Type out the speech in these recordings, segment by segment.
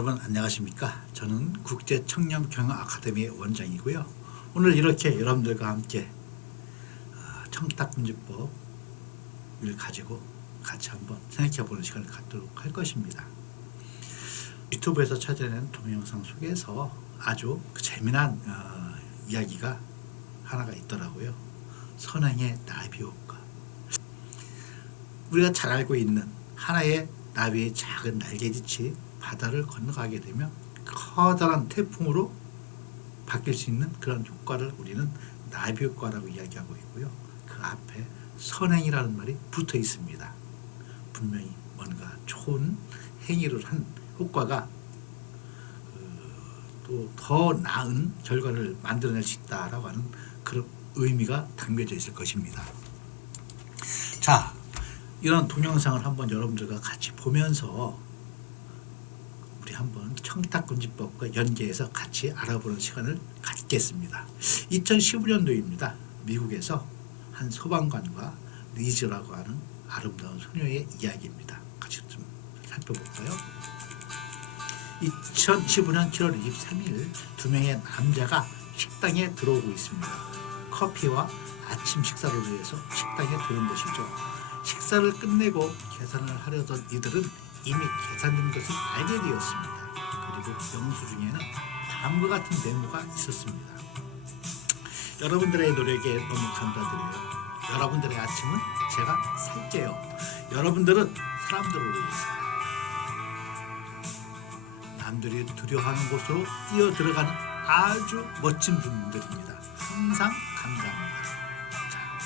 여러분 안녕하십니까? 저는 국제청렴경영 아카데미의 원장이고요. 오늘 이렇게 여러분들과 함께 청탁금지법을 가지고 같이 한번 생각해보는 시간을 갖도록 할 것입니다. 유튜브에서 찾아낸 동영상 속에서 아주 재미난 이야기가 하나가 있더라고요. 선행의 나비 효과. 우리가 잘 알고 있는 하나의 나비의 작은 날개짓이 바다를 건너가게 되면 커다란 태풍으로 바뀔 수 있는 그런 효과를 우리는 나비 효과라고 이야기하고 있고요. 그 앞에 선행이라는 말이 붙어 있습니다. 분명히 뭔가 좋은 행위를 한 효과가 또 더 나은 결과를 만들어낼 수 있다라고 하는 그런 의미가 담겨져 있을 것입니다. 자, 이런 동영상을 한번 여러분들과 같이 보면서 우리 한번 청탁금지법과 연계해서 같이 알아보는 시간을 갖겠습니다. 2015년도입니다. 미국에서 한 소방관과 리즈라고 하는 아름다운 소녀의 이야기입니다. 같이 좀 살펴볼까요? 2015년 7월 23일 두 명의 남자가 식당에 들어오고 있습니다. 커피와 아침 식사를 위해서 식당에 드는 것이죠. 식사를 끝내고 계산을 하려던 이들은 이미 계산된 것을 알게 되었습니다. 그리고 영수증에는 다음과 같은 메모가 있었습니다. 여러분들의 노력에 너무 감사드려요. 여러분들의 아침은 제가 살게요. 여러분들은 사람들을 위해서 남들이 두려워하는 곳으로 뛰어 들어가는 아주 멋진 분들입니다. 항상 감사합니다. 자,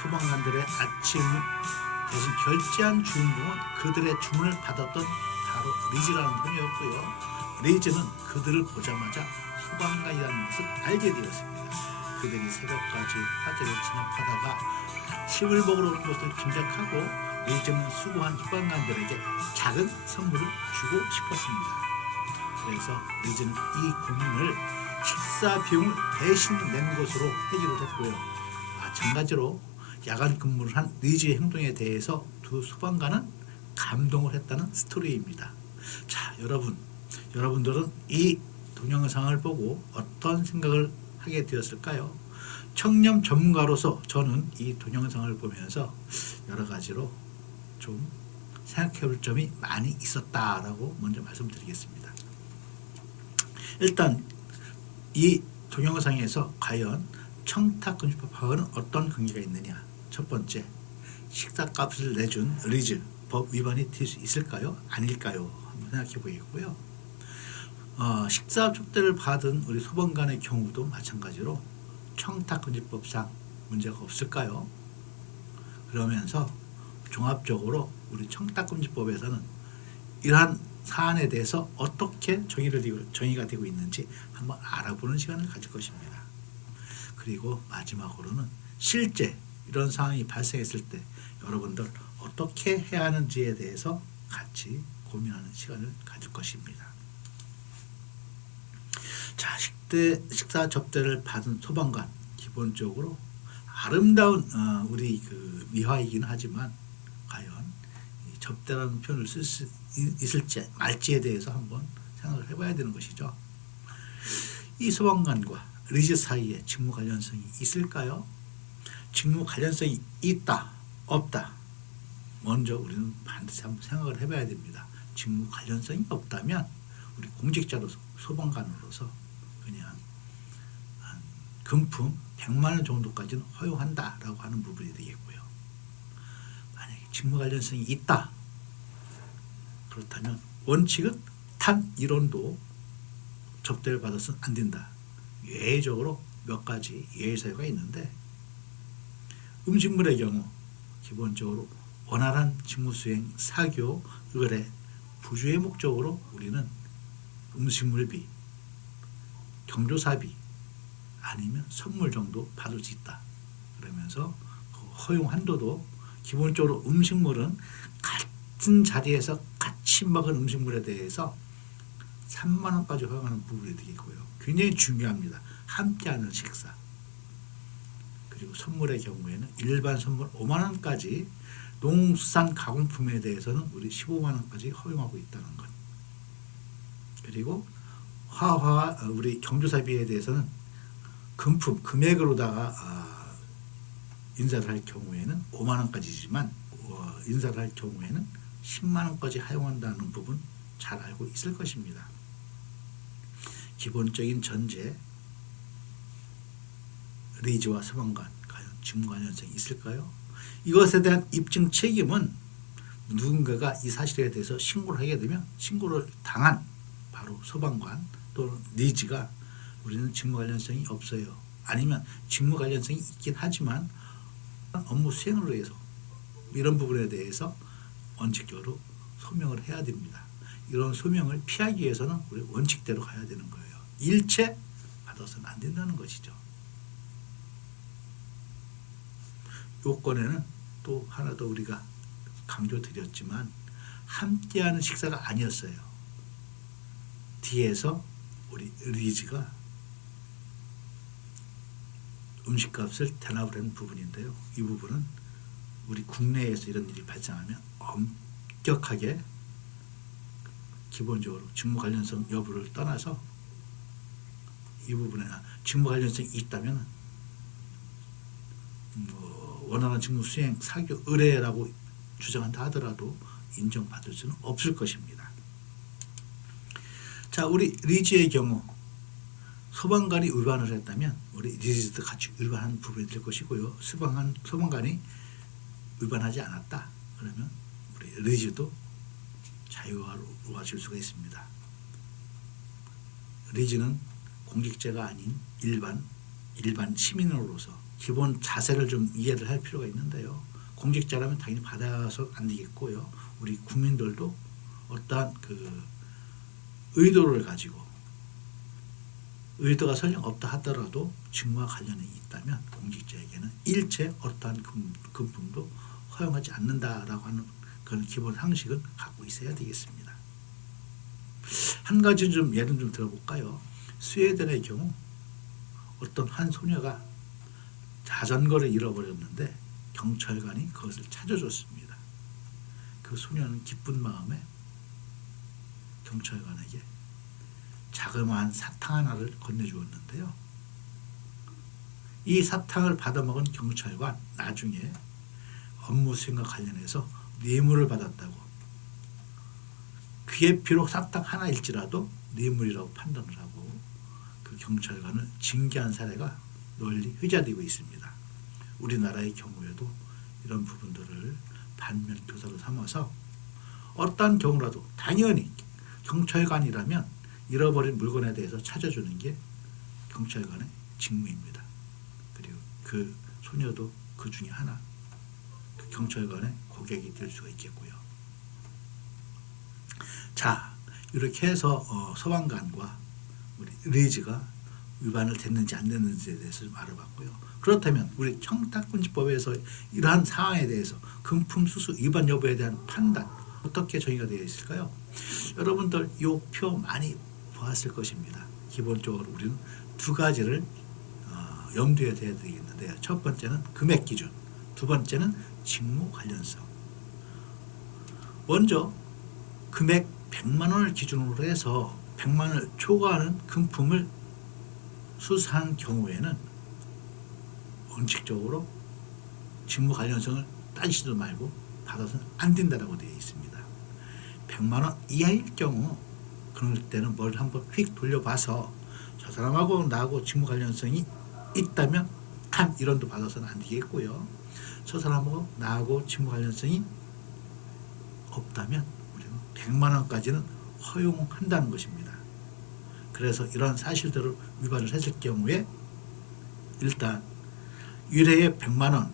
소방관들의 아침을 대신 결제한 주인공은 그들의 주문을 받았던 바로 리즈라는 분이었고요. 리즈는 그들을 보자마자 소방관이라는 것을 알게 되었습니다. 그들이 새벽까지 화재를 진압하다가 아침을 먹으러 온 것을 짐작하고 리즈는 수고한 소방관들에게 작은 선물을 주고 싶었습니다. 그래서 리즈는 이 고민을 식사 비용을 대신 낸 것으로 해결을 했고요. 마찬가지로 야간 근무를 한 리즈의 행동에 대해서 두 소방관은 감동을 했다는 스토리입니다. 자, 여러분들은 이 동영상을 보고 어떤 생각을 하게 되었을까요? 청렴 전문가로서 저는 이 동영상을 보면서 여러 가지로 좀 생각해 볼 점이 많이 있었다라고 먼저 말씀드리겠습니다. 일단 이 동영상에서 과연 청탁금지법하고는 어떤 관계가 있느냐. 첫 번째, 식사값을 내준 리즈, 법 위반이 될 수 있을까요? 아닐까요? 한번 생각해 보겠고요. 식사 접대를 받은 우리 소방관의 경우도 마찬가지로 청탁금지법상 문제가 없을까요? 그러면서 종합적으로 우리 청탁금지법에서는 이러한 사안에 대해서 어떻게 정의가 되고 있는지 한번 알아보는 시간을 가질 것입니다. 그리고 마지막으로는 실제 이런 상황이 발생했을 때 여러분들 어떻게 해야 하는지에 대해서 같이 고민하는 시간을 가질 것입니다. 자, 식사 접대를 받은 소방관, 기본적으로 아름다운 우리 그 미화이긴 하지만 과연 접대라는 표현을 쓸 수 있을지 말지에 대해서 한번 생각을 해봐야 되는 것이죠. 이 소방관과 리즈 사이에 직무 관련성이 있을까요? 직무 관련성이 있다, 없다. 먼저 우리는 반드시 한번 생각을 해봐야 됩니다. 직무 관련성이 없다면 우리 공직자로서 소방관으로서 그냥 금품 100만 원 정도까지는 허용한다라고 하는 부분이 되겠고요. 만약에 직무 관련성이 있다. 그렇다면 원칙은 단 1원도 접대를 받아서는 안 된다. 예외적으로 몇 가지 예외사유가 있는데 음식물의 경우 기본적으로 원활한 직무수행, 사교, 의뢰, 부주의 목적으로 우리는 음식물비, 경조사비 아니면 선물 정도 받을 수 있다. 그러면서 그 허용 한도도 기본적으로 음식물은 같은 자리에서 같이 먹은 음식물에 대해서 3만 원까지 허용하는 부분이 되겠고요. 굉장히 중요합니다. 함께하는 식사. 그리고 선물의 경우에는 일반 선물 5만 원까지, 농수산 가공품에 대해서는 우리 15만 원까지 허용하고 있다는 것. 그리고 화화 우리 경조사비에 대해서는 금품 금액으로다가 인사를 할 경우에는 5만 원까지지만 인사를 할 경우에는 10만 원까지 허용한다는 부분 잘 알고 있을 것입니다. 기본적인 전제 리즈와 서방간 과연 직무관련성이 있을까요? 이것에 대한 입증 책임은 누군가가 이 사실에 대해서 신고를 하게 되면 신고를 당한 바로 서방관 또는 리즈가 우리는 직무관련성이 없어요. 아니면 직무관련성이 있긴 하지만 업무 수행을 위해서 이런 부분에 대해서 원칙적으로 소명을 해야 됩니다. 이런 소명을 피하기 위해서는 우리 원칙대로 가야 되는 거예요. 일체 받아서는 안 된다는 것이죠. 요건에는 또 하나 더 우리가 강조드렸지만 함께하는 식사가 아니었어요. 뒤에서 우리 리즈가 음식값을 대납을 하는 부분인데요. 이 부분은 우리 국내에서 이런 일이 발생하면 엄격하게 기본적으로 직무 관련성 여부를 떠나서 이 부분에 직무 관련성이 있다면 원활한 직무 수행 사교 의뢰라고 주장한다 하더라도 인정받을 수는 없을 것입니다. 자, 우리 리즈의 경우 소방관이 위반을 했다면 우리 리즈도 같이 위반한 부분이 될 것이고요. 소방관이 위반하지 않았다 그러면 우리 리즈도 자유로워질 수가 있습니다. 리즈는 공직자가 아닌 일반 시민으로서 기본 자세를 좀 이해를 할 필요가 있는데요. 공직자라면 당연히 받아서 안 되겠고요. 우리 국민들도 어떠한 그 의도를 가지고 의도가 설령 없다 하더라도 직무와 관련이 있다면 공직자에게는 일체 어떠한 금품도 허용하지 않는다라고 하는 그런 기본 상식은 갖고 있어야 되겠습니다. 한 가지 좀 예를 좀 들어볼까요? 스웨덴의 경우 어떤 한 소녀가 자전거를 잃어버렸는데 경찰관이 그것을 찾아줬습니다. 그 소녀는 기쁜 마음에 경찰관에게 자그마한 사탕 하나를 건네주었는데요. 이 사탕을 받아먹은 경찰관 나중에 업무 수행과 관련해서 뇌물을 받았다고 그게 비록 사탕 하나일지라도 뇌물이라고 판단을 하고 그 경찰관을 징계한 사례가 널리 회자되고 있습니다. 우리나라의 경우에도 이런 부분들을 반면 교사로 삼아서 어떠한 경우라도 당연히 경찰관이라면 잃어버린 물건에 대해서 찾아주는 게 경찰관의 직무입니다. 그리고 그 소녀도 그 중에 하나 그 경찰관의 고객이 될 수가 있겠고요. 자, 이렇게 해서 소방관과 우리 리즈가 위반을 됐는지 안 됐는지에 대해서 좀 알아봤고요. 그렇다면 우리 청탁금지법에서 이러한 상황에 대해서 금품 수수 위반 여부에 대한 판단 어떻게 정의가 되어 있을까요? 여러분들 이 표 많이 보았을 것입니다. 기본적으로 우리는 두 가지를 염두에 둬야 되겠는데요. 첫 번째는 금액 기준, 두 번째는 직무 관련성. 먼저 금액 100만 원을 기준으로 해서 100만 원을 초과하는 금품을 수수한 경우에는 원칙적으로 직무 관련성을 따지지도 말고 받아서는 안 된다고 되어 있습니다. 100만 원 이하일 경우 그럴 때는 뭘 한번 휙 돌려봐서 저 사람하고 나하고 직무 관련성이 있다면 한 1원도 받아서는 안 되겠고요. 저 사람하고 나하고 직무 관련성이 없다면 우리는 100만 원까지는 허용한다는 것입니다. 그래서 이런 사실들을 위반을 했을 경우에 일단 일회에 100만 원,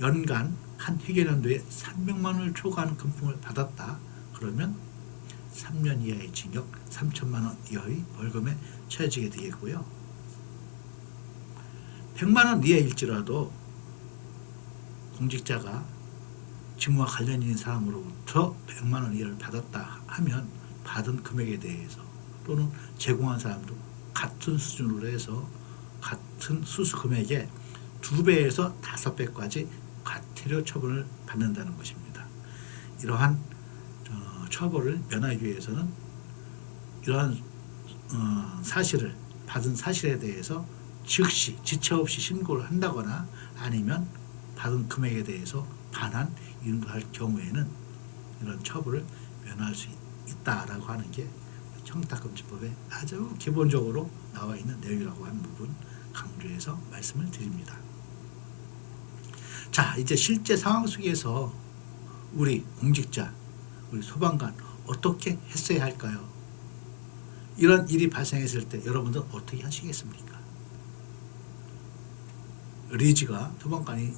연간 한 회계연도에 300만 원을 초과하는 금품을 받았다. 그러면 3년 이하의 징역, 3천만 원 이하의 벌금에 처해지게 되겠고요. 100만 원 이하일지라도 공직자가 직무와 관련 있는 사람으로부터 100만 원 이하를 받았다 하면 받은 금액에 대해서 또는 제공한 사람도 같은 수준으로 해서 같은 수수 금액의 2배에서 5배까지 과태료 처분을 받는다는 것입니다. 이러한 처벌을 면하기 위해서는 이러한 사실을 받은 사실에 대해서 즉시 지체 없이 신고를 한다거나 아니면 받은 금액에 대해서 반환 인도할 경우에는 이런 처벌을 면할 수 있다라고 하는 게 청탁금지법에 아주 기본적으로 나와 있는 내용이라고 하는 부분 강조해서 말씀을 드립니다. 자, 이제 실제 상황 속에서 우리 공직자, 우리 소방관 어떻게 했어야 할까요? 이런 일이 발생했을 때 여러분들 어떻게 하시겠습니까? 리즈가 소방관이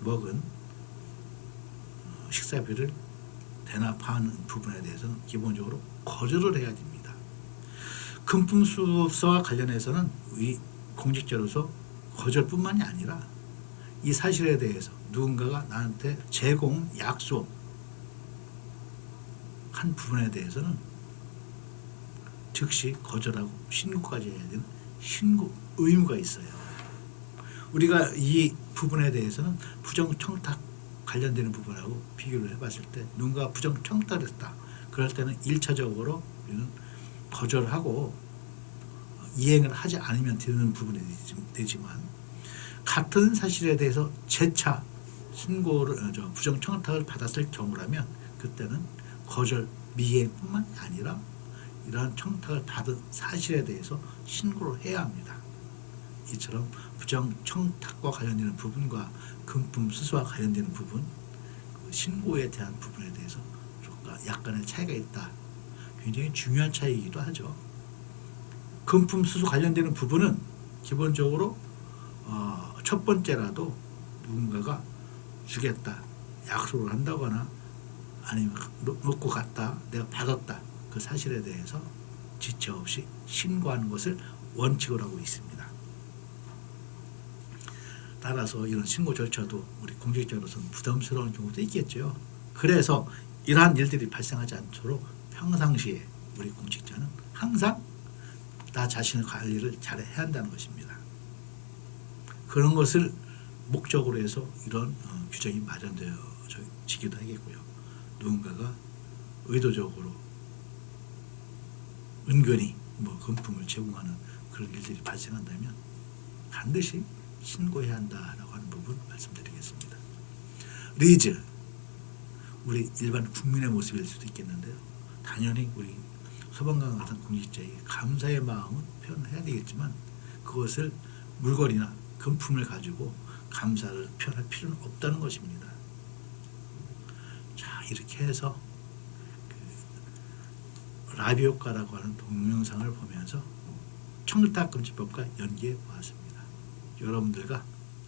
먹은 식사비를 대납하는 부분에 대해서는 기본적으로 거절을 해야 됩니다. 금품수수와 관련해서는 이 공직자로서 거절뿐만이 아니라 이 사실에 대해서 누군가가 나한테 제공 약속한 부분에 대해서는 즉시 거절하고 신고까지 해야 되는 신고 의무가 있어요. 우리가 이 부분에 대해서는 부정청탁 관련되는 부분하고 비교를 해봤을 때 누군가 부정청탁을 했다. 그럴 때는 1차적으로 우리는 거절하고 이행을 하지 않으면 되는 부분이 되지만 같은 사실에 대해서 재차 신고를 부정청탁을 받았을 경우라면 그때는 거절 미행뿐만 아니라 이러한 청탁을 받은 사실에 대해서 신고를 해야 합니다. 이처럼 부정청탁과 관련되는 부분과 금품 수수와 관련되는 부분, 신고에 대한 부분에 대해서 약간의 차이가 있다. 굉장히 중요한 차이이기도 하죠. 금품 수수 관련되는 부분은 기본적으로 첫 번째라도 누군가가 주겠다 약속을 한다거나 아니면 놓고 갔다 내가 받았다 그 사실에 대해서 지체 없이 신고하는 것을 원칙으로 하고 있습니다. 따라서 이런 신고 절차도 우리 공직자로서는 부담스러운 경우도 있겠죠. 그래서 이러한 일들이 발생하지 않도록 평상시에 우리 공직자는 항상 나 자신의 관리를 잘 해야 한다는 것입니다. 그런 것을 목적으로 해서 이런 규정이 마련되어지기도 하겠고요. 누군가가 의도적으로 은근히 금품을 제공하는 그런 일들이 발생한다면 반드시 신고해야 한다라고 하는 부분 말씀드리겠습니다. 리즈, 우리 일반 국민의 모습일 수도 있겠는데요. 당연히 우리 소방관 같은 공직자에게 감사의 마음은 표현해야 되겠지만 그것을 물건이나 금품을 가지고 감사를 표현할 필요는 없다는 것입니다. 자, 이렇게 해서 라비 효과라고 하는 동영상을 보면서 청탁금지법과 연계해 보았습니다. 여러분들과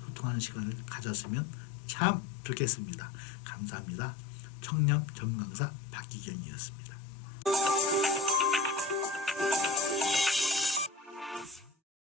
소통하는 시간을 가졌으면 참 좋겠습니다. 감사합니다. 청렴 전문강사 박기경이었습니다.